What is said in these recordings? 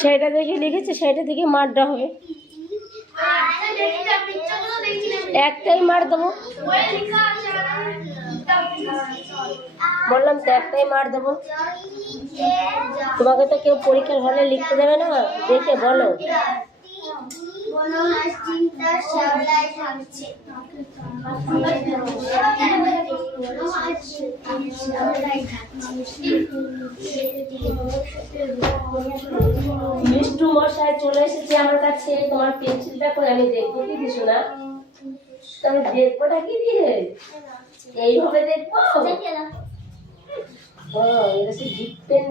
সেটা দেখে লিখেছে, সেটা দেখে মারটা হবে। একটাই মার দেবো, বললাম তো একটাই মার দেবো। তোমাকে তো কেউ পরীক্ষার হলে লিখতে দেবে না, দেখে বলো। মিষ্টু মশাই চলে এসেছে আমার কাছে। তোমার পেন্সিলটা করে আমি দেখবো কি দিস না, তবে দেখবোটা কি দিয়ে, এইভাবে দেখবো। এটা সে জিপ পেন।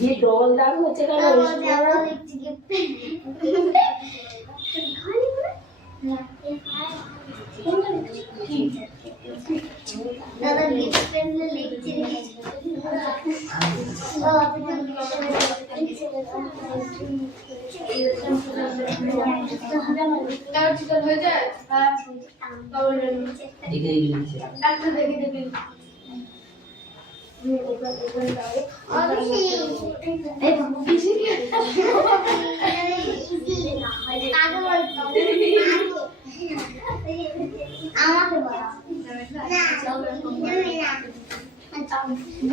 যে ডবল দাগ হচ্ছে কেন? দাদা লিপ পেন লিখছি হয়ে যায়।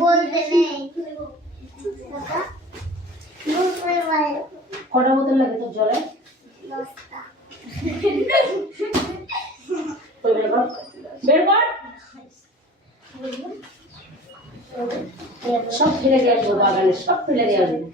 বলতে নেই কটা বোতল লাগে তোর জলে? 10টা। বের কর। সব ফেলে দিয়ে আসবো, বাগানে সব ফেলে দিয়ে আসবো।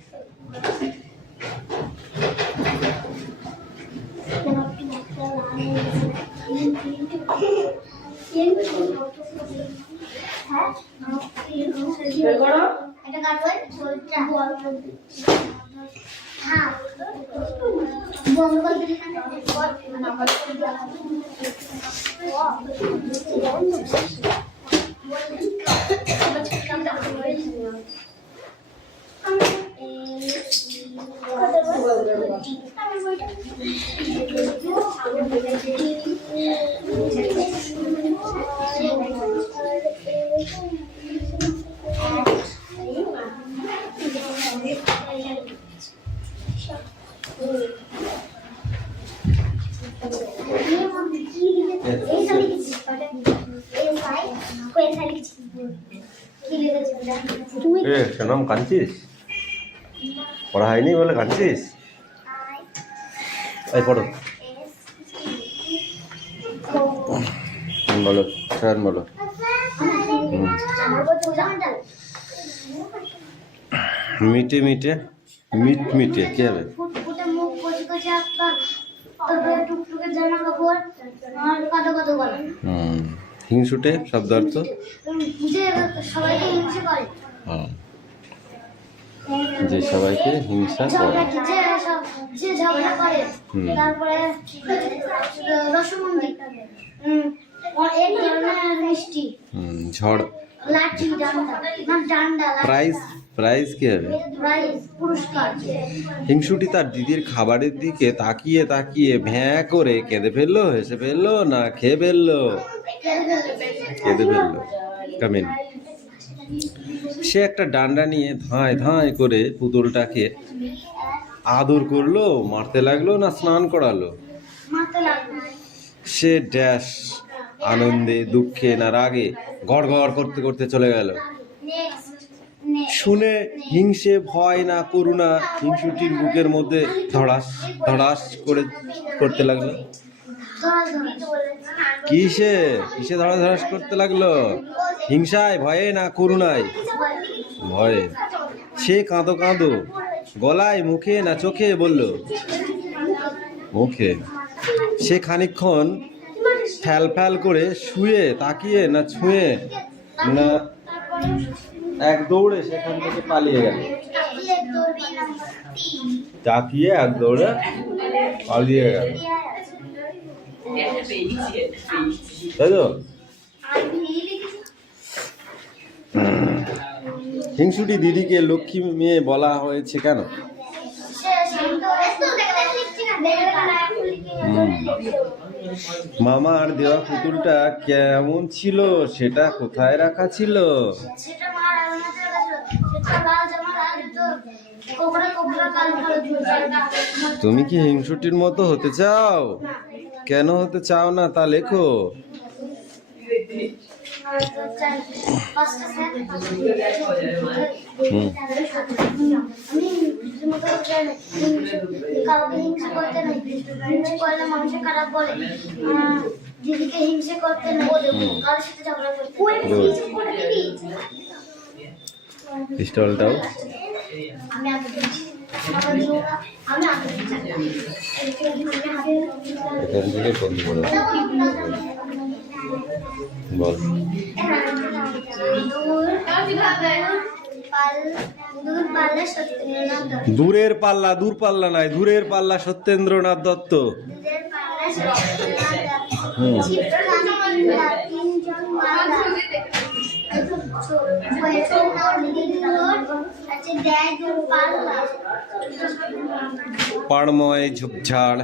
সোনাম কাঁদছিস? পড়া হয়নি বলে কাঁদছিস? এই পড়ো, বলো স্যার বলো। মিটে মিটে মিট মিটে কি হবে? হিংসুটে শব্দ অর্থ যে সবাইকে হিংসা করে। ঝড় প্রাইজ প্রাইজ কি হবে? হিংসুটি তার দিদির খাবারের দিকে তাকিয়ে তাকিয়ে ভ্যাঁ করে কেঁদে ফেললো, হেসে ফেললো, না খেয়ে ফেললো? কেঁদে ফেললো। কামিন। সে একটা ডান্ডা নিয়ে ধাঁয় ধাঁয় করে পুতুলটাকে আদর করলো, মারতে লাগলো না স্নান করালো? সে ড্যাশ আনন্দে দুঃখে না রাগে গড় গড় করতে করতে চলে গেল। শুনে হিংসে ভয় না করুণা হিংসুটির বুকের মধ্যে ধড়াস ধড়াস করে করতে লাগলো। কিসে কিসে ধড়াস ধড়াস করতে লাগলো? হিংসায়, ভয়ে না করুণায়? ভয়ে। সে কাঁদো কাঁদো গলায়, মুখে না চোখে বলল? মুখে। সে খানিকক্ষণ ফ্যাল ফ্যাল করে শুয়ে তাকিয়ে না ছুঁয়ে না এক দৌড়ে সেখান থেকে পালিয়ে গেল। তাকিয়ে এক দৌড়ে পালিয়ে গেল, তাই তো? হিংসুটি দিদিকে লক্ষ্মী মেয়ে বলা হয়েছে কেন? মামার দেওয়া পুতুলটা কেমন ছিল, সেটা কোথায় রাখা ছিল? সেটা মা রান্নাতে রাখা ছিল। সেটা লাল জামা আর তো কোকড়া কোকড়া কালো কালো ঝুল। তুমি কি হিংসুটির মতো হতে চাও? কেন হতে চাও না তা লেখো। কাউকে হিংসা করতে নেই, হিংসা করলে মানুষের খারাপ বলে। দিদিকে হিংসা করতে নেই, কারোর সাথে ঝগড়া করতে পিস্তলটাও আমি আগে দিচ্ছি। আমি আগে দিচ্ছি। এখান থেকে বন্ধ করে দাও। বল। দূরের পাল্লা, দূর পাল্লা নাই, দূরের পাল্লা সত্যেন্দ্রনাথ দত্ত। পাড়ময় ঝোপঝাড়,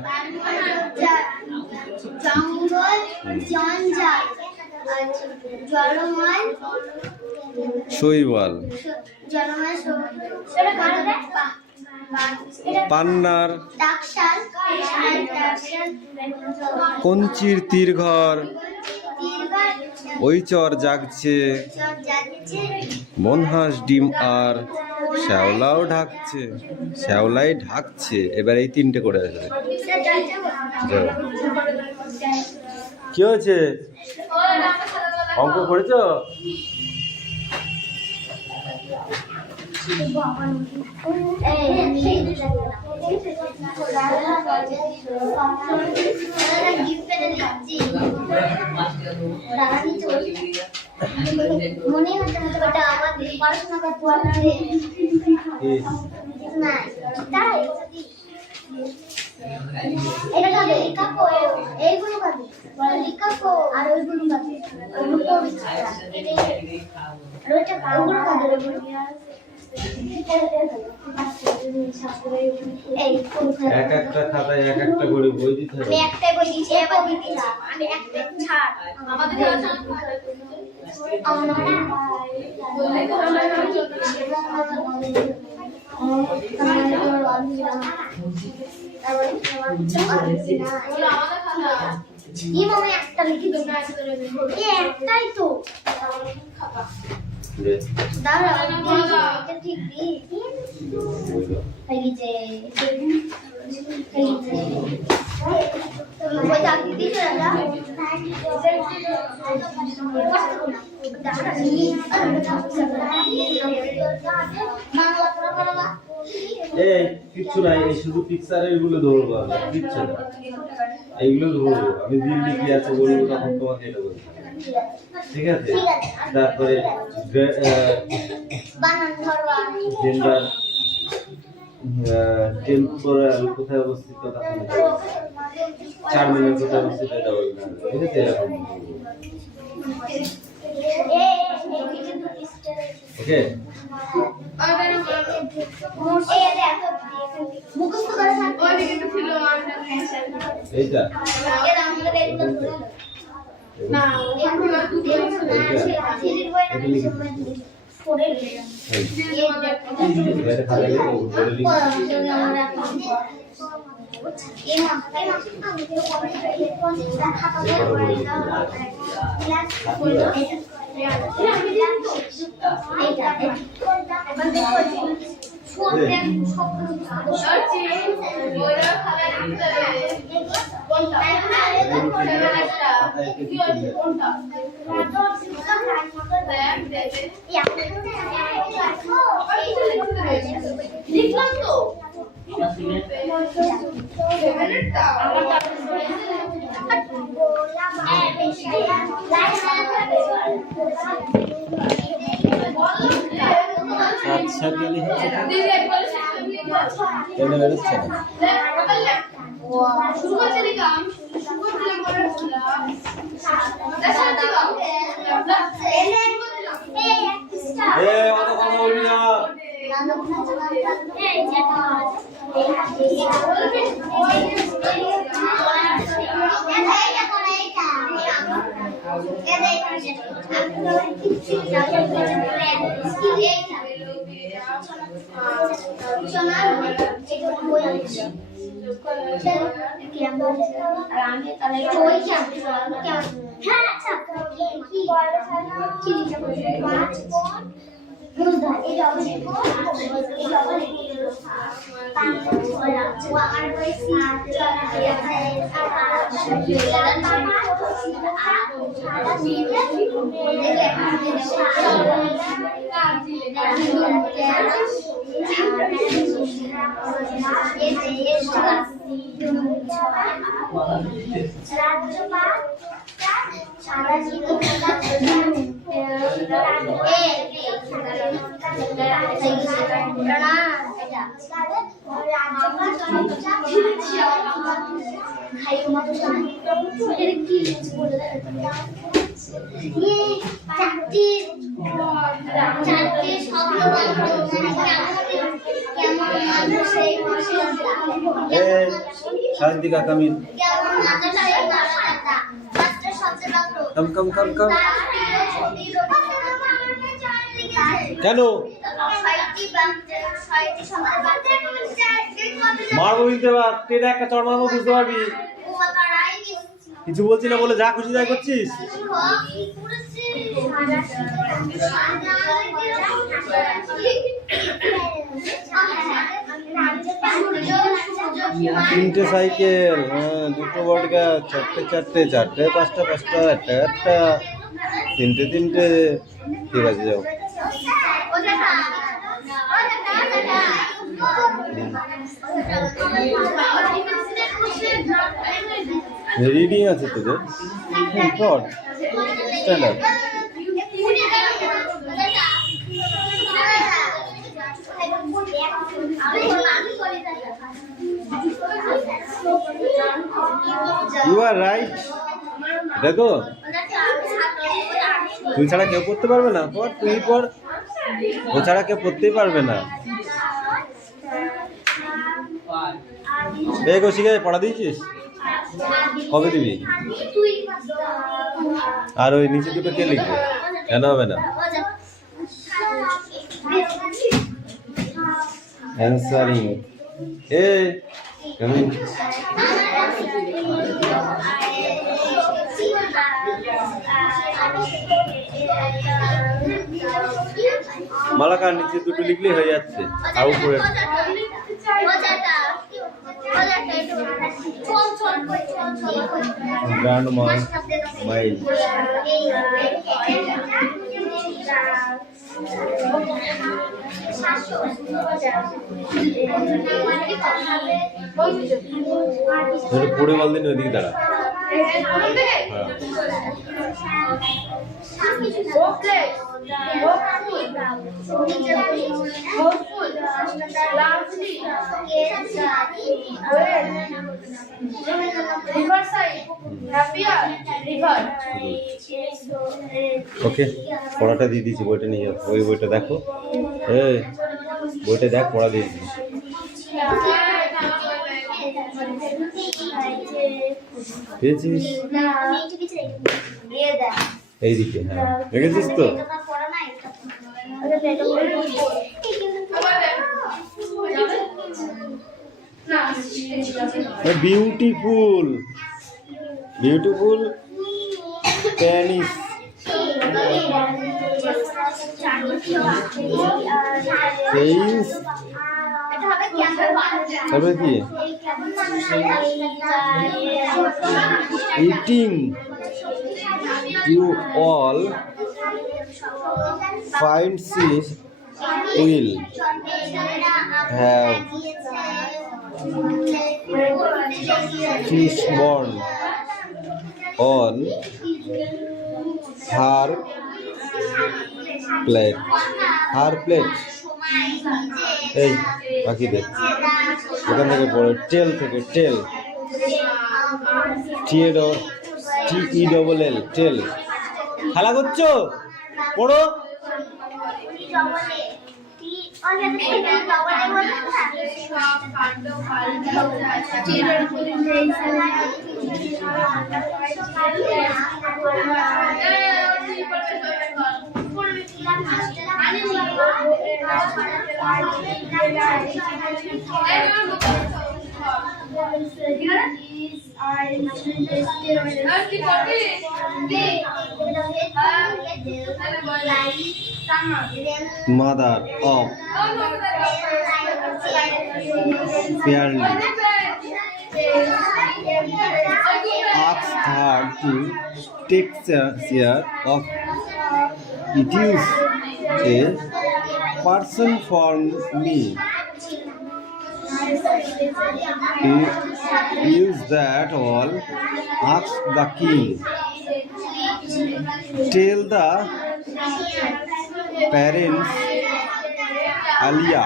জঙ্গল জঞ্জাল, জলময় শৈবাল, জলময় পান্নার টাকশাল, কঞ্চির তীরঘর, ওই চর জাগছে, বনহাঁস ডিম আর শ্যাওলাও ঢাকছে, শ্যাওলাই ঢাকছে। এবার এই তিনটে করে আসবে। যাও। কি হয়েছে, অঙ্ক করেছো? মনে হচ্ছে ওটা আমার পড়াশোনা করতে না তাই এটা কাবে কাকো এইগুলো কাবে লিকাকো আর ওইগুলো কাবে ওইগুলো পড়ছে আর ওটা কাগুলো কাবে এক একটা খাতায় এক একটা করে বই দিতে হবে। আমি একটাই বই দিয়েছি, এবার দিতে আমি একটা ছাড় আমাদের একটা লিখে দেবো একটাই তো ঠিক এই কিচ্ছু নাই, এই শুধু পিকচারে এগুলো ধরবো, আমি কিচ্ছু না, এইগুলো ধরবো। আমি দিল্লি কি আছে বলবো, তখন তোমাকে এটা বলবো, ঠিক আছে? তারপরে জেন্ডার টেম্পোরাল কোথায় অবস্থিত, তখন টার্মিনাল কোথায় অবস্থিত, এটা বলবো, ঠিক আছে? এরকম ওকে। মুখস্থ করে এইটা না লিখলাম তো আচ্ছা গেলে হচ্ছে কেন বেরোচ্ছে না? শুরু করতে দিলাম শুরু করতে দিলাম অত কথা বলবি না। Shantika, come in. Come. কেন মারবো বুঝতে পার টেনে একটা চড় মারবো বুঝতে পারবি কিছু বলছি না বলে যা খুশি তাই করছিস তিনটে সাইকেল হ্যাঁ দুটো বট গাছ চারটে পাঁচটা একটা তিনটে ঠিক আছে যাও রিডিং আছে তোদের পড় stand up you are right দেখো তুই ছাড়া কেউ পড়তে পারবে না পড় তুই পড় ও ছাড়া কেউ পড়তেই পারবে না এই কৌশিকে পড়া দিয়েছিস কবে দিবি আর ওই নিচে দুটো কে লিখবে কেন হবে না অ্যানসারিং এই কামিং মালাকার নিচে দুটো লিখলেই হয়ে যাচ্ছে আর উপরে গ্রান্ডমা মাইল পড়ে বল দিন ওইদিকে দাঁড়া ওকে পড়াটা দিয়ে দিয়েছি বইটা নিয়ে যাও ওই বইটা দেখো এই বইটা দেখ পড়া দিয়েছি পেয়েছিস এইদিকে হ্যাঁ দেখেছিস তো বিউটিফুল পেনিস পেইন্স তারপরে কি eating you all find seas will have fish born on her plate এই বাকি দে এখান থেকে পড়ে টেল থেকে টেল TELL টেল খেলা করছো পড়ো Mother of fairly asks her to take care of it is a person for me. Is that all? Asked the king. Tell the parents, Alia.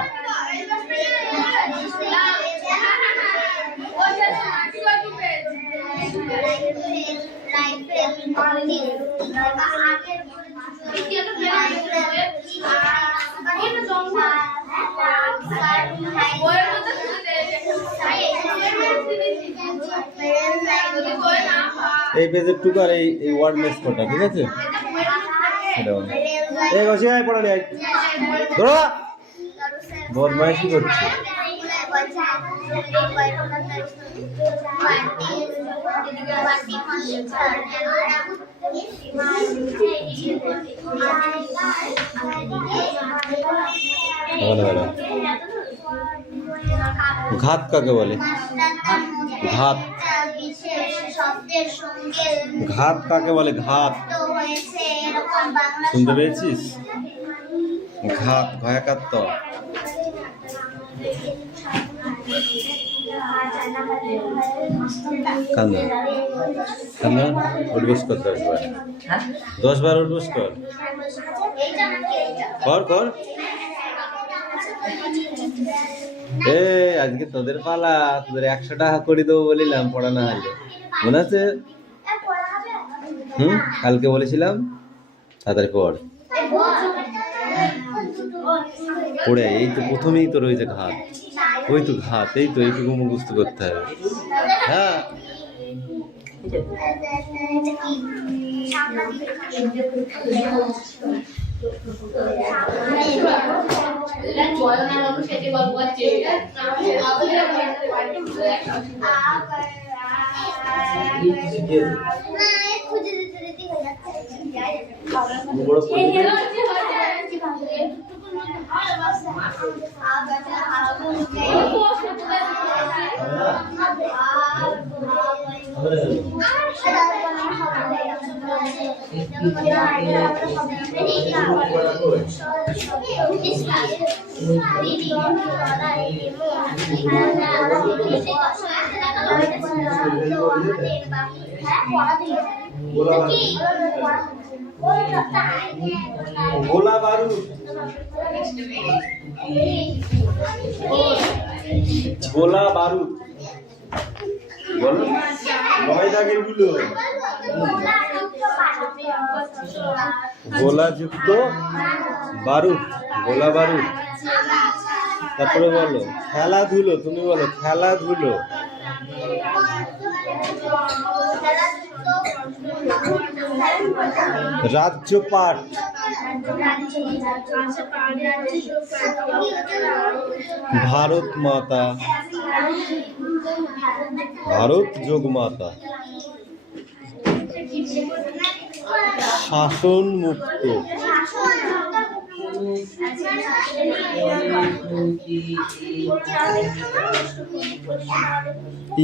এই পেজের টুকার এই ওয়ার্ড মিস করটা ঠিক আছে এটা এই বসে আয় পড়া নেই ধরো বদমাইশি করছে ঘাত কাকে বলে ঘাত ঘাত কাকে বলে ঘাত শুনতে পেয়েছিস ঘাত ভয়াকাত্ত কান্না কান্না উঠবস কর 10 বার উঠবস কর কর কর এ আজকে তোদের পালা তোদের 100 টাকা করে দেবো বলিলাম পড়া না হলে মনে আছে কালকে বলেছিলাম তাড়াতাড়ি পড় পড়ে এই তো প্রথমেই তো রয়েছে ঘাত ওই তো ঘাত এই তো এইটুকু মুখস্থ করতে হবে হ্যাঁ গোলা বারুদ গোলা বারুদ বলো 9 দাগের গুলো গোলা যুক্ত বারুদ গোলা বারুদ তারপরে বলো খেলাধুলো তুমি বলো খেলাধুলো রাজ্যপাট ভারত মাতা ভারত যোগ মাতা শাসন মুক্ত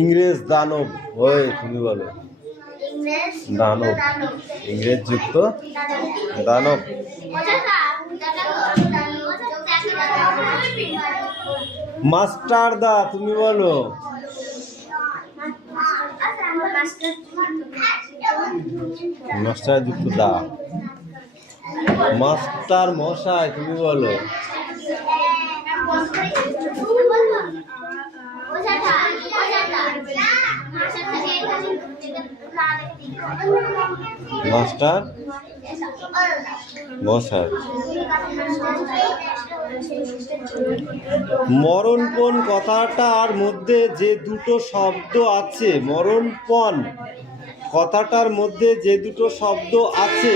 ইংরেজ দানব ওই তুমি বলো দানব ইংরেজ যুক্ত দানব মাস্টার দা তুমি বলো মাস্টার যুক্ত দা মাস্টার মশাই তুমি বলো মাস্টার মশাই। মরণপণ কথাটার মধ্যে যে দুটো শব্দ আছে, মরণপণ কথাটার মধ্যে যে দুটো শব্দ আছে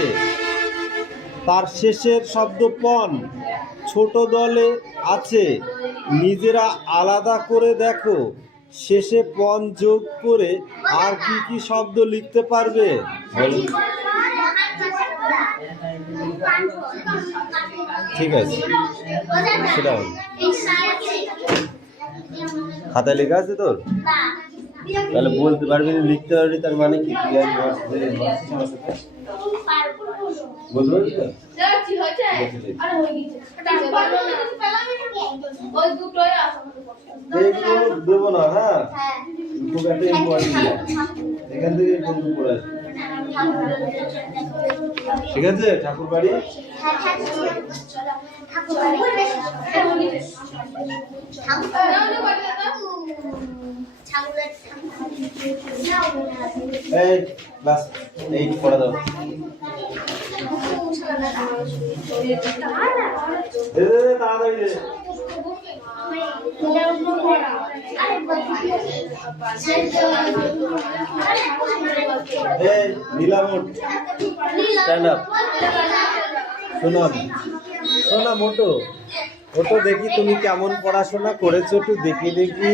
তার শেষের শব্দ পণ ছোট দলে আছে। নিজেরা আলাদা করে দেখো, শেষে পণ যোগ করে আর কি কি শব্দ লিখতে পারবে বলুন। ঠিক আছে, সেটা খাতায় লেখা আছে তোর? তাহলে বলতে পারবি না, লিখতে পারবি, তার মানে কি? বলতে পারবি তো? দেবো না, হ্যাঁ, খুব একটা ইম্পর্টেন্ট, এখান থেকে বন্ধু পড়ে আসবে। ঠিক আছে, ঠাকুর বাড়ি এই বাস এই পড়া দাও। তাড়াতাড়ি দে। এই নীলামোট স্ট্যান্ড আপ। শোনাম শোনা মোটো, ওটো দেখি তুমি কেমন পড়াশোনা করেছো, একটু দেখি দেখি।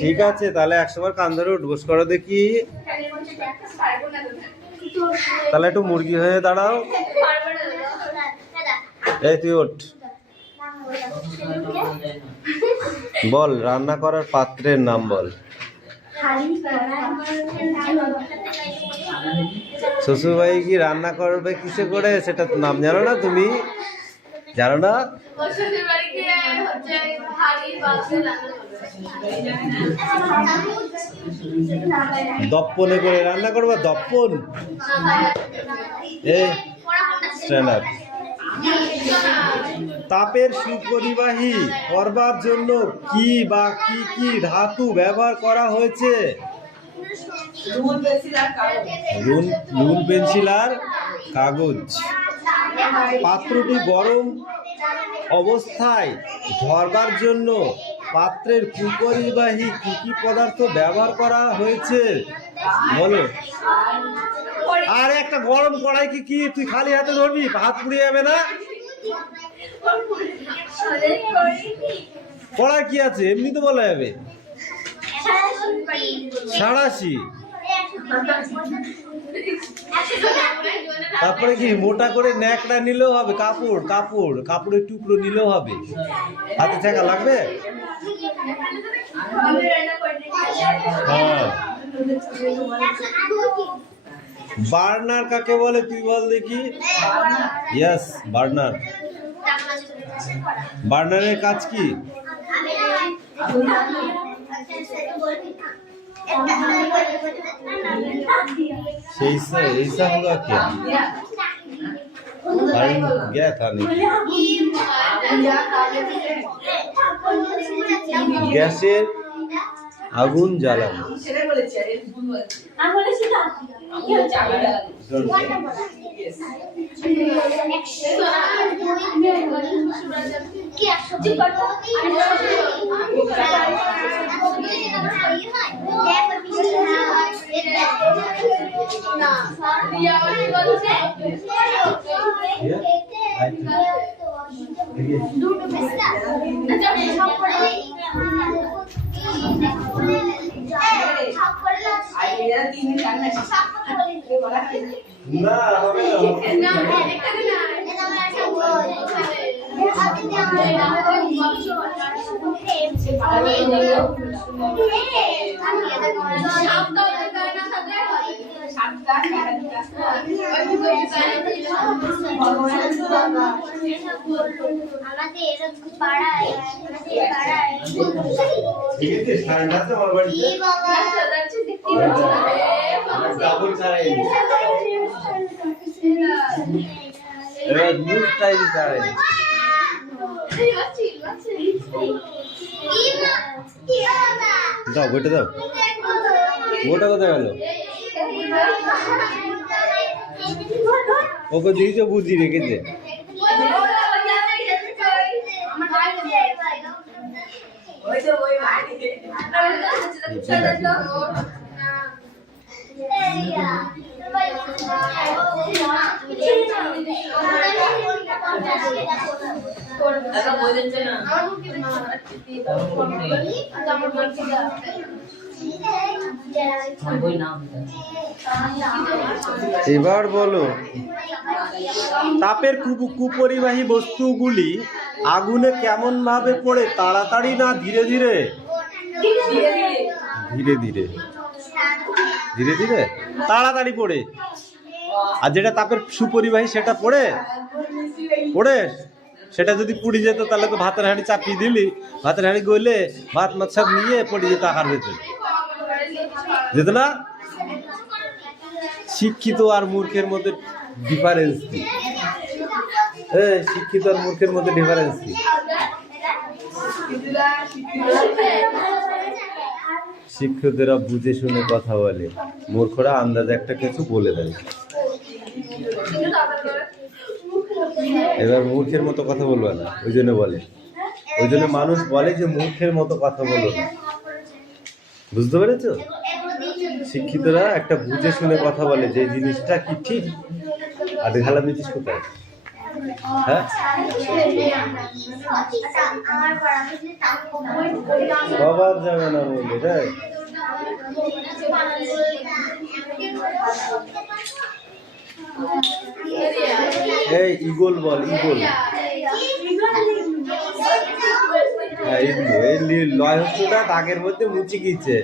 ঠিক আছে, তাহলে 100 বার কান ধরে উঠবোস করো দেখি। তাহলে একটু মুরগি হয়ে দাঁড়াও। এই তুই ওঠ, বল রান্না করার পাত্রের নাম বল। শ্বশুরবাড়ি কি রান্না করবে কিসে করে, সেটা নাম জানো না তুমি? জানো না? দপ্পনে করে রান্না করবা, দপ্পন। এই স্ট্যান্ড আপ। তাপের সুপরিবাহী করবার জন্য কি বা কি কি ধাতু ব্যবহার করা হয়েছে? নুন পেন্সিল আর কাগজ। পাত্রটি গরম অবস্থায় ধরবার জন্য পাত্রের সুপরিবাহী কি কি পদার্থ ব্যবহার করা হয়েছে বলো। আর একটা গরম কড়াই কি কি তুই খালি হাতে ধরবি, হাত পুড়ে যাবে না? কড়াই কি আছে, এমনি তো বলা যাবে। সাঁড়াশি। তারপরে কি মোটা করে ন্যাকড়া নিলেও হবে, কাপড় কাপড় কাপড়ের টুকরো নিলেও হবে। হাতে চাকা লাগবে। হ্যাঁ, বার্নার কাকে বলে তুই বল দেখি। Yes, burner. বার্নারের কাজ কি? ऐसा होगा क्या? गया था नहीं। গ্যাসের আগুন জ্বালানো। দাও বইটা দাও। ওটা কোথায় গেল? ওকে দিয়েছো বুদ্ধি রেখেছে। এবার বলো, তাপের কুপরিবাহী বস্তুগুলি আগুনে কেমন ভাবে পড়ে, তাড়াতাড়ি না ধীরে ধীরে? ধীরে ধীরে। ধীরে ধীরে তাড়াতাড়ি পড়ে। আর যেটা তাপের সুপরিবাহী সেটা পড়ে সেটা যদি পুড়ে যেত তাহলে তো ভাতের হাঁড়ি চাপিয়ে দিলি, ভাতের হাঁড়ি গইলে ভাত মাছ সব নিয়ে পড়ে যেত আকার ভেতরে, যেত না? শিক্ষিত আর মূর্খের মধ্যে ডিফারেন্স কি? শিক্ষিত আর মূর্খের মধ্যে ডিফারেন্স কি? শিক্ষিতরা বুঝে শুনে কথা বলে, মূর্খরা আন্দাজে একটা কিছু বলে দেয়। এবার মূর্খের মতো কথা বলবে না, ওই জন্য বলে, ওই জন্য মানুষ বলে যে মূর্খের মতো কথা বলো না। বুঝতে পেরেছো? শিক্ষিতরা একটা বুঝে শুনে কথা বলে যে জিনিসটা কি ঠিক। আর দেখালাম দিচ্ছিস কোথায়? হ্যাঁ, স্বভাব যাবে না বললে, তাই? এই ইগল বল, ইগল। হ্যাঁ, ইগলু। এই লয় হস্তটা দাগের মধ্যে মুচি গিয়েছে,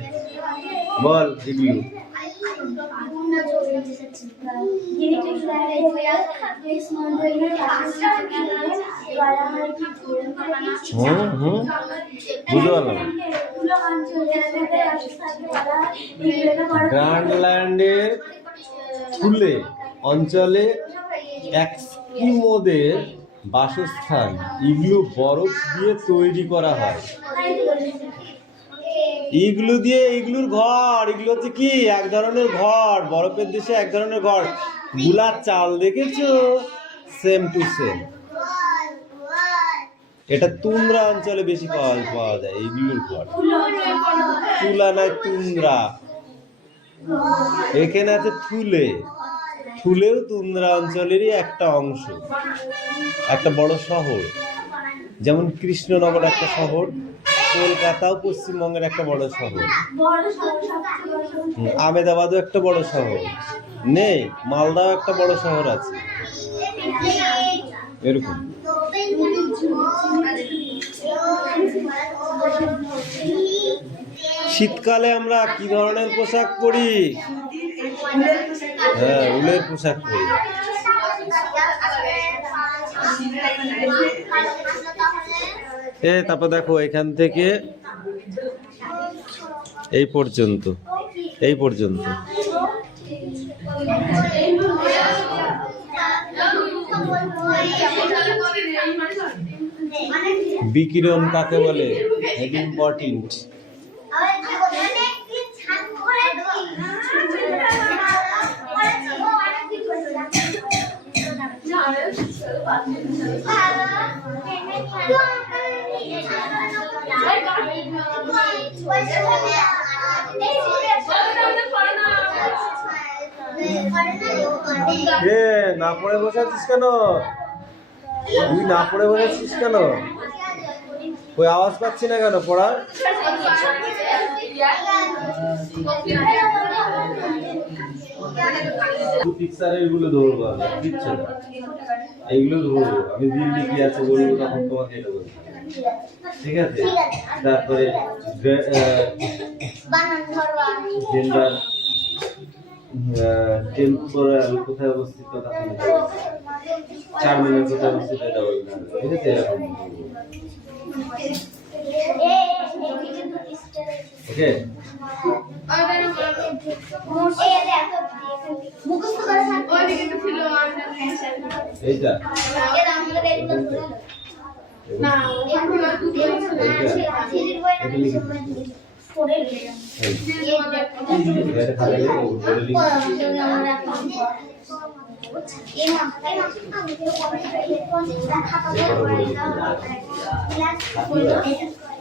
বল ইগলু। বুঝতে পারলাম। গ্রিনল্যান্ডের থুলে অঞ্চলে এস্কিমোদের বাসস্থান ইগলু বরফ দিয়ে তৈরি করা হয়। ইগলু দিয়ে, ইগলুর ঘর, ইগলু হচ্ছে কি এক ধরনের ঘর, বরফের দেশে এক ধরনের ঘর। গুলার চাল দেখেছো? Same to same. এটা তুন্দ্রা অঞ্চলে বেশি পাওয়া যায় ইগলুর ঘর। তুলা নয়, তুন্দ্রা। এখানে আছে থুলে। থুলেও তুন্দ্রা অঞ্চলেরই একটা অংশ, একটা বড় শহর। যেমন কৃষ্ণনগর একটা শহর, কলকাতাও পশ্চিমবঙ্গের একটা বড় শহর, আমেদাবাদও একটা বড় শহর নেই, মালদাও একটা বড় শহর আছে, এরকম। শীতকালে আমরা কি ধরনের পোশাক পরি? হ্যাঁ, উলের পোশাক পরি। তারপর দেখো এখান থেকে এই পর্যন্ত, এই পর্যন্ত বিকিরণ কাকে বলে? Very important. না পড়ে বসে আছিস কেন? তুই না পড়ে বসে আছিস কেন? ওই আওয়াজ পাচ্ছি না কেন পড়ার? এইগুলো ধরবো, এইগুলো ধরবো আমি, দিল্লি কি আছে বলবো, তখন তোমাকে এটা বলবো, ঠিক আছে? তারপরে জেন্ডার টেম্পোরাল কোথায় অবস্থিত, টার্মিনাল কোথায় অবস্থিত, এটা বলবো, ঠিক আছে? এরকম ওকে। এইটা না ওখানে না আছে থ্রির বই না নিচে বই পড়ে গেছে এই দেখ এই